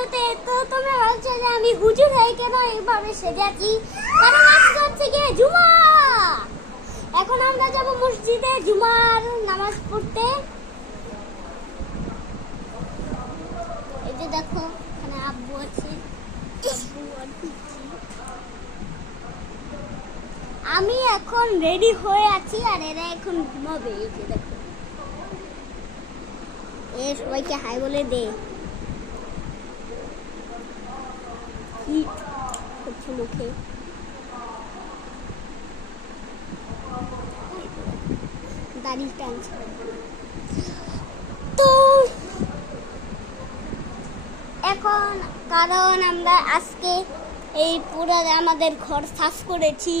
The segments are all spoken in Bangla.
ভিডিওতে। তো তোমরা ভাবছো যে আমি হুজুর হয়ে কেন এইভাবে সেজে আছি, কারণ আজকে হচ্ছে গিয়ে জুমা। এখন আমরা যাব মসজিদে জুমার নামাজ পড়তে। এই যে দেখো এখানে আব্বু আছে, আব্বু আর পিচ্ছি। আমি এখন রেডি হয়ে আছি আর এরা এখন ঘুমাবে। এই যে দেখো, এ সবাইকে হাই বলে দে। হিট হচ্ছে মুখে। দাড়ি টানছে। তো এখন কারণ আমরা আজকে এই পুরো আমাদের ঘর সাফ করেছি,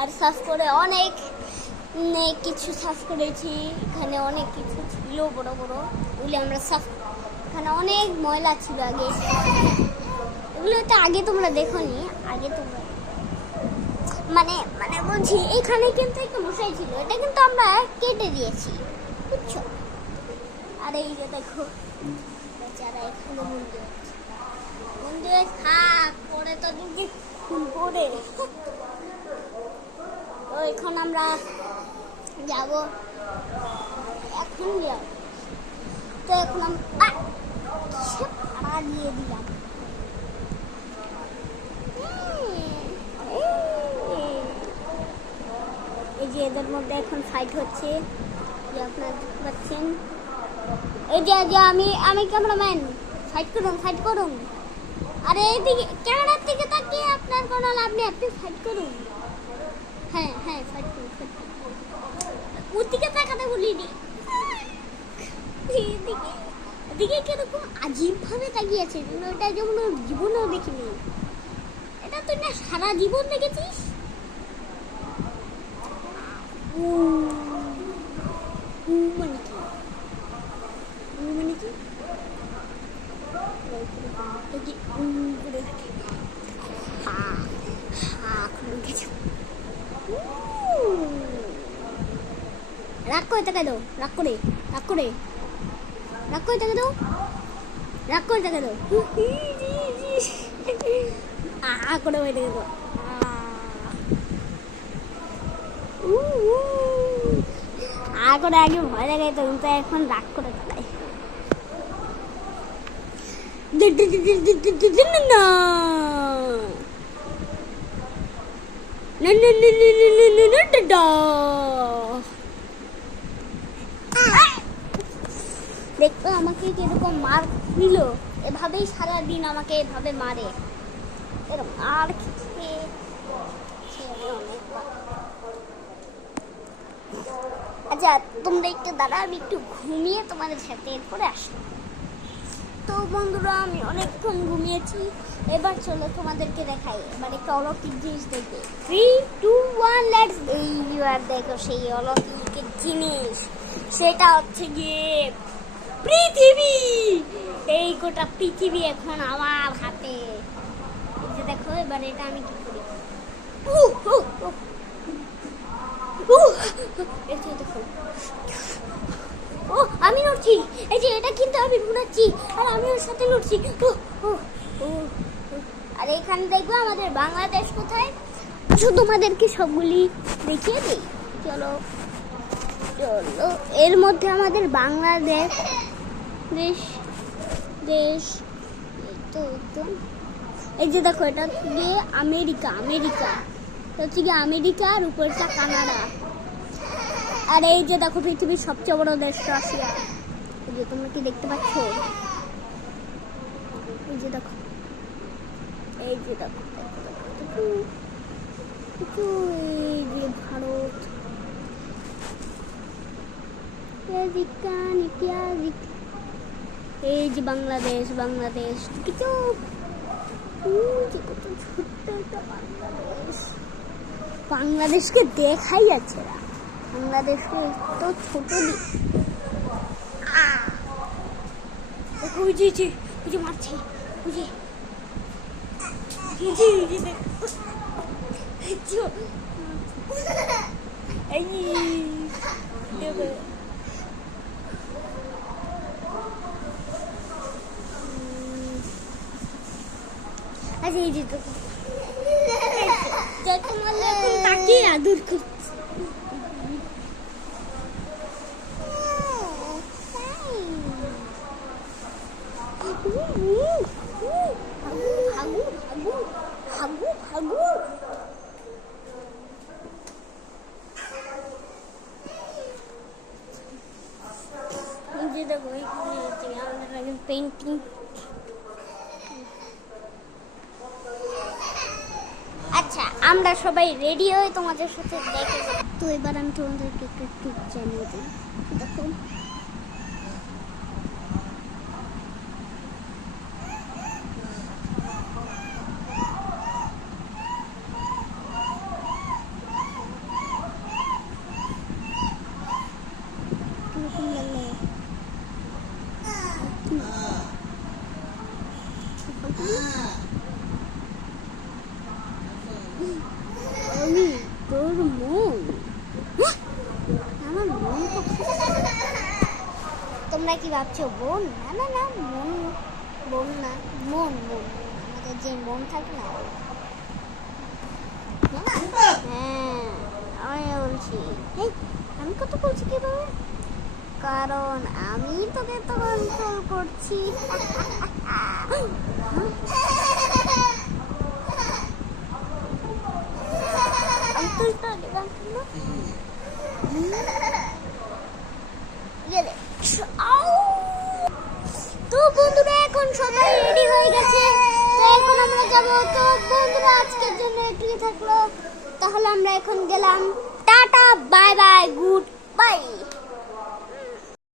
আর সাফ করে অনেক কিছু সাফ করেছি। এখানে অনেক কিছু ছিল বড় বড়, ওগুলো আমরা সাফ, এখানে অনেক ময়লা ছিল আগে, এগুলো তো আগে তোমরা দেখোনি। আগে তোমরা মানে মানে বলছি, এখানে কিন্তু একটা মশাই ছিল, এটা কিন্তু আমরা কেটে দিয়েছি, বুঝছো? আর এই যে দেখো বেচারা এখানে মন্দিরে থাক পরে তো দিদি পরে। তো এখন আমরা যাব, এখন যাব। তো এখন আমরা দিয়ে দিলাম। এই যে এদের মধ্যে এখন ফাইট হচ্ছে, যে আপনারা দেখতে পাচ্ছেন। এই যে আমি ক্যামেরাম্যান, ফাইট করুন, ফাইট করুন। আরে এইদিকে ক্যামেরার দিকে তাকিয়ে আপনার কোনো লাভ নেই, আপনি ফাইট করুন। হ্যাঁ হ্যাঁ, ফাইট করুন, ফাইট করুন। ওর দিকে তাকাতে বলিনি, এদিকে কিরকম আজীব ভাবে তাকিয়েছে, ওটা যেমন ওর জীবনেও দেখিনি। এটা তুই না সারা জীবন দেখেছিস। মানে কি, মানে কি রাগ করে তাকে দাও, রাগ করে রাগ করে রাগ করে তাকে দাও, রাগ করে তাকে দাও। করে ওই দেখো করে আগে ভয় লাগাই তো, কিন্তু এখন রাগ করে তাকাই। দেখো আমাকে কিরকম মার দিল, এভাবেই সারাদিন আমাকে এভাবে মারে, এরকম আর আচ্ছা তোমরা একটু দাঁড়া, আমি একটু ঘুমিয়ে তোমাদের সাথে এরপরে আসি। তো বন্ধুরা আমি অনেকক্ষণ ঘুমিয়েছি, এবার চলো তোমাদেরকে দেখাই, এবার একটা অলৌকিক জিনিস দেখবে। 3, 2, 1 লেটস। এইবার দেখো সেই অলৌকিক জিনিস, সেটা হচ্ছে গিয়ে পৃথিবী। এই গোটা পৃথিবী এখন আমার হাতে। এই যে দেখো, এবার এটা আমি কি করি, দেখো ও আমি নড়ছি। এই যে এটা কিন্তু আমি ঘুরাচ্ছি আর আমি ওর সাথে নড়ছি। আর এখানে দেখবো আমাদের বাংলাদেশ কোথায়, তোমাদেরকে সবগুলি দেখিয়ে দিই। চলো চলো, এর মধ্যে আমাদের বাংলাদেশ দেশ দেশ এই যে দেখো, এটা গিয়ে আমেরিকা, আমেরিকা হচ্ছে গিয়ে আমেরিকা, আর উপরটা কানাডা। আর এই যে দেখো পৃথিবীর সবচেয়ে বড় দেশ রাশিয়া। এই যে তোমরা কি দেখতে পাচ্ছ, এই যে দেখো, এই যে দেখো, এই যে ভারত, এই যে বাংলাদেশ, বাংলাদেশ কিছু কত ছোট্ট একটা বাংলাদেশ। বাংলাদেশকে দেখাই যাচ্ছে না, বাংলাদেশকে এত ছোট বুঝেছি, বুঝে মারছি, বুঝে আচ্ছা এই যে তো দেখো মারলে এখন তাকিয়ে আদর করছে। হাগু হাগু হাগু হাগু যে দেখো এখানে আমাদের পেন্টিং। আচ্ছা আমরা সবাই রেডি হয়ে তোমাদের সাথে দেখে তো এবার আমি তোমাদেরকে একটু জানিয়ে দিই। দেখো আমি তোর মন আমার মন তোমরা কি ভাবছো বোন? না না না মন বোন না মন মন আমাদের যে মন থাকে না হ্যাঁ আমি বলছি আমি কত বলছি কিভাবে কারণ আমি তোকে তো কন্ট্রোল করছি। তো বন্ধুরা এখন সবাই রেডি হয়ে গেছে, তো এখন আমরা যাবো। তো বন্ধুরা আজকের জন্য এটুকুই থাকলো, তাহলে আমরা এখন গেলাম। Tata bye bye good bye.